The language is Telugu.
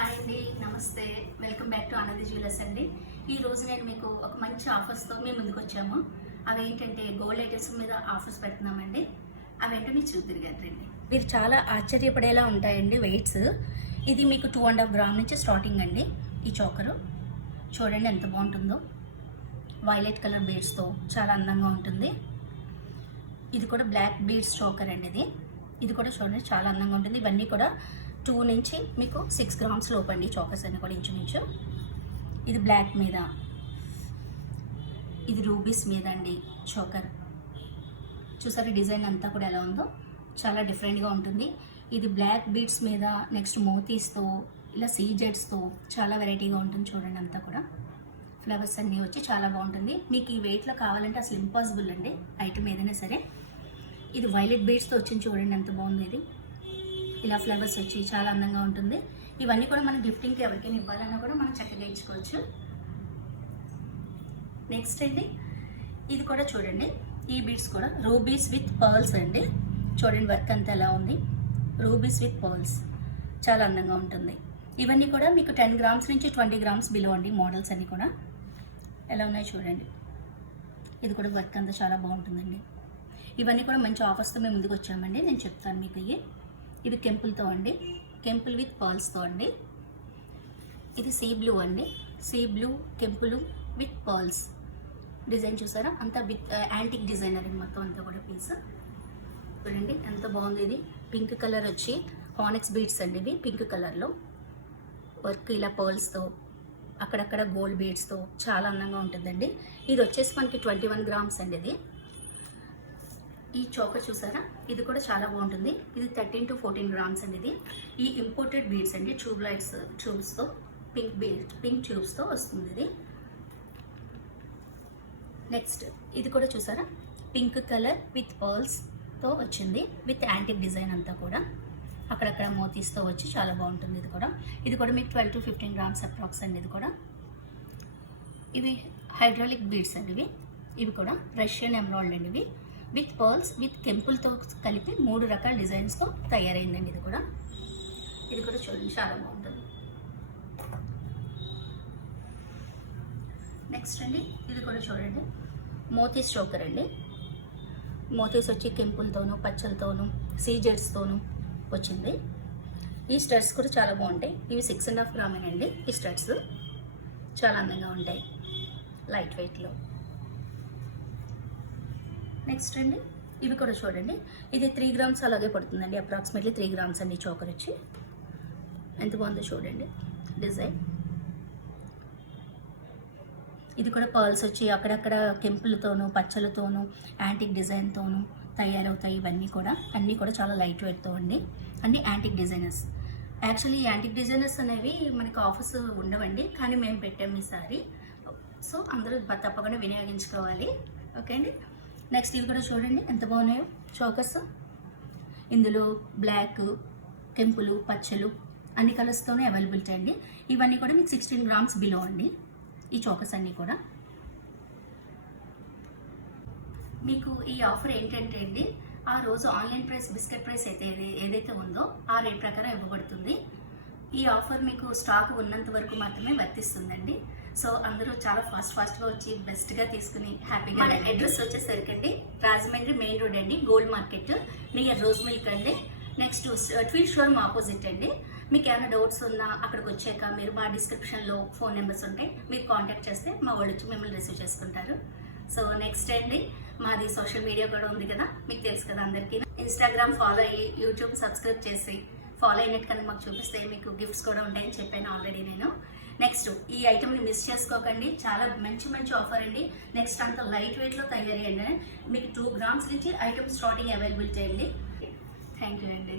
హాయ్ అండి, నమస్తే. Welcome back to Anandi jewellers అండి. ఈ రోజు నేను మీకు ఒక మంచి ఆఫర్స్తో మేము ముందుకు వచ్చాము. అవి ఏంటంటే గోల్డ్ ఐటమ్స్ మీద ఆఫర్స్ పెడుతున్నామండి. అవేంటో మీకు చూద్దిరిగారండి. మీరు చాలా ఆశ్చర్యపడేలా ఉంటాయండి వెయిట్స్. ఇది మీకు 2.5 గ్రామ్ నుంచి స్టార్టింగ్ అండి. ఈ చోకరు చూడండి ఎంత బాగుంటుందో. వైలెట్ కలర్ బీడ్స్తో చాలా అందంగా ఉంటుంది. ఇది కూడా బ్లాక్ బీడ్స్ చోకర్ అండి. ఇది కూడా చూడండి చాలా అందంగా ఉంటుంది. ఇవన్నీ కూడా 2 నుంచి మీకు 6 గ్రామ్స్ లోపండి చోకర్స్ అన్ని కూడా ఇంచుమించు. ఇది బ్లాక్ మీద, ఇది రూబీస్ మీద అండి చోకర్. చూసారు డిజైన్ అంతా కూడా ఎలా ఉందో, చాలా డిఫరెంట్గా ఉంటుంది. ఇది బ్లాక్ బీడ్స్ మీద, నెక్స్ట్ మోతీస్తో, ఇలా సీజెడ్స్తో చాలా వెరైటీగా ఉంటుంది. చూడండి అంతా కూడా ఫ్లవర్స్ అన్నీ వచ్చి చాలా బాగుంటుంది. మీకు ఈ వెయిట్లో కావాలంటే అసలు ఇంపాసిబుల్ అండి ఐటమ్ ఏదైనా సరే. ఇది వైలెట్ బీడ్స్తో వచ్చింది చూడండి ఎంత బాగుంది. ఇది ఇలా ఫ్లవర్స్ వచ్చి చాలా అందంగా ఉంటుంది. ఇవన్నీ కూడా మనం గిఫ్టింగ్కి ఎవరికైనా ఇవ్వాలన్నా కూడా మనం చక్కగా ఇచ్చుకోవచ్చు. నెక్స్ట్ అండి ఇది కూడా చూడండి, ఈ బీడ్స్ కూడా రూబీస్ విత్ పర్ల్స్ అండి. చూడండి వర్క్ అంతా ఎలా ఉంది. రూబీస్ విత్ పర్ల్స్ చాలా అందంగా ఉంటుంది. ఇవన్నీ కూడా మీకు 10 గ్రామ్స్ నుంచి 20 గ్రామ్స్ బిలో అండి. మోడల్స్ అన్నీ కూడా ఎలా ఉన్నాయో చూడండి. ఇది కూడా వర్క్ అంతా చాలా బాగుంటుందండి. ఇవన్నీ కూడా మంచి ఆఫర్స్తో మేము ముందుకు వచ్చామండి. నేను చెప్తాను మీకు. ఇవి కెంపుల్తో అండి, కెంపుల్ విత్ పర్ల్స్తో అండి. ఇది సీ బ్లూ అండి, సీ బ్లూ కెంపులు విత్ పర్ల్స్ డిజైన్ చూసారా, అంతా విత్ యాంటిక్ డిజైన్ అది మొత్తం అంతా కూడా పీస్. చూడండి ఎంత బాగుంది. ఇది పింక్ కలర్ వచ్చి హానెక్స్ బీడ్స్ అండి. ఇవి పింక్ కలర్లో వర్క్ ఇలా పర్ల్స్తో, అక్కడక్కడ గోల్డ్ బీడ్స్తో చాలా అందంగా ఉంటుందండి. ఇది వచ్చేసి మనకి 21 గ్రామ్స్ అండి. ఈ చోకర్ చూసారా, ఇది కూడా చాలా బాగుంటుంది. ఇది 13 to 14 గ్రామ్స్ అండి. ఇది ఈ ఇంపోర్టెడ్ బీడ్స్ అండి, ట్యూబ్ లైట్స్ ట్యూబ్స్తో, పింక్ ట్యూబ్స్తో వస్తుంది ఇది. నెక్స్ట్ ఇది కూడా చూసారా, పింక్ కలర్ విత్ పర్ల్స్తో వచ్చింది, విత్ యాంటిక్ డిజైన్ అంతా కూడా అక్కడక్కడ మోతీస్తో వచ్చి చాలా బాగుంటుంది. ఇది కూడా మీకు 12 to 15 గ్రామ్స్ అప్రాక్స్ అండి. ఇది కూడా ఇవి హైడ్రాలిక్ బీడ్స్ అండి. ఇవి కూడా రష్యన్ ఎమరాల్డ్ అండి. ఇవి విత్ పర్ల్స్ విత్ కెంపుల్తో కలిపి 3 రకాల డిజైన్స్తో తయారైందండి. ఇది కూడా చూడండి చాలా బాగుంటుంది. నెక్స్ట్ అండి ఇది కూడా చూడండి, మోతీస్ చోకర్ అండి. మోతీస్ వచ్చి కెంపుల్తోనూ, పచ్చలతోనూ, సీజెడ్స్తోనూ వచ్చింది. ఈ స్టడ్స్ కూడా చాలా బాగుంటాయి. ఇవి 6.5 గ్రామ్ అండి. ఈ స్టడ్స్ చాలా అందంగా ఉంటాయి, లైట్ వెయిట్లో. నెక్స్ట్ అండి ఇవి కూడా చూడండి, ఇది 3 గ్రామ్స్ అలాగే పడుతుందండి. అప్రాక్సిమేట్లీ 3 గ్రామ్స్ అండి చోకర్ వచ్చి. ఎంత బాగుందో చూడండి డిజైన్. ఇది కూడా పర్ల్స్ వచ్చి అక్కడక్కడ కెంపులతోనూ, పచ్చలతోనూ, యాంటిక్ డిజైన్తోనూ తయారవుతాయి. ఇవన్నీ కూడా అన్నీ కూడా చాలా లైట్ వెయిట్తో అండి. అన్నీ antique designers. Actually antique designers అనేవి మనకి ఆఫర్స్ ఉండవండి, కానీ మేము పెట్టాము ఈసారి. సో అందరూ తప్పకుండా వినియోగించుకోవాలి. ఓకే అండి. నెక్స్ట్ ఇవి కూడా చూడండి ఎంత బాగున్నాయో చోకర్స్. ఇందులో బ్లాక్, కెంపులు, పచ్చలు అన్ని కలర్స్తోనే అవైలబిలిటీ అండి. ఇవన్నీ కూడా మీకు 16 గ్రామ్స్ బిలో అండి. ఈ చోకర్స్ అన్నీ కూడా మీకు ఈ ఆఫర్ ఏంటంటే అండి, ఆ రోజు ఆన్లైన్ ప్రైస్ బిస్కెట్ ప్రైస్ అయితే ఏదైతే ఉందో ఆ రేట్ ప్రకారం ఇవ్వబడుతుంది. ఈ ఆఫర్ మీకు స్టాక్ ఉన్నంత వరకు మాత్రమే వర్తిస్తుందండి. సో అందరూ చాలా ఫాస్ట్గా వచ్చి బెస్ట్గా తీసుకుని హ్యాపీగా. మన అడ్రస్ వచ్చేసరికి అండి రాజమండ్రి మెయిన్ రోడ్ అండి, gold market near rose milk అండి. నెక్స్ట్ ట్విల్ షోరూమ్ ఆపోజిట్ అండి. మీకు ఏమైనా డౌట్స్ ఉన్నా అక్కడికి వచ్చాక మీరు మా డిస్క్రిప్షన్లో ఫోన్ నెంబర్స్ ఉంటాయి, మీరు కాంటాక్ట్ చేస్తే మా వాళ్ళు వచ్చి మిమ్మల్ని రిసీవ్ చేసుకుంటారు. సో నెక్స్ట్ అండి మాది సోషల్ మీడియా కూడా ఉంది కదా, మీకు తెలుసు కదా అందరికీ. ఇన్స్టాగ్రామ్ ఫాలో అయ్యి, యూట్యూబ్ సబ్స్క్రైబ్ చేసి ఫాలో అయినట్టు కనుక మాకు చూపిస్తే మీకు గిఫ్ట్స్ కూడా ఉంటాయని చెప్పాను ఆల్రెడీ నేను. నెక్స్ట్ ఈ ఐటమ్ని మిస్ చేసుకోకండి, చాలా మంచి ఆఫర్ అండి. నెక్స్ట్ అంత లైట్ వెయిట్లో తయారయ్యండి. మీకు 2 గ్రామ్స్ నుంచి ఐటమ్ స్టార్టింగ్ అవైలబిలిటీ అండి. థ్యాంక్ యూ అండి.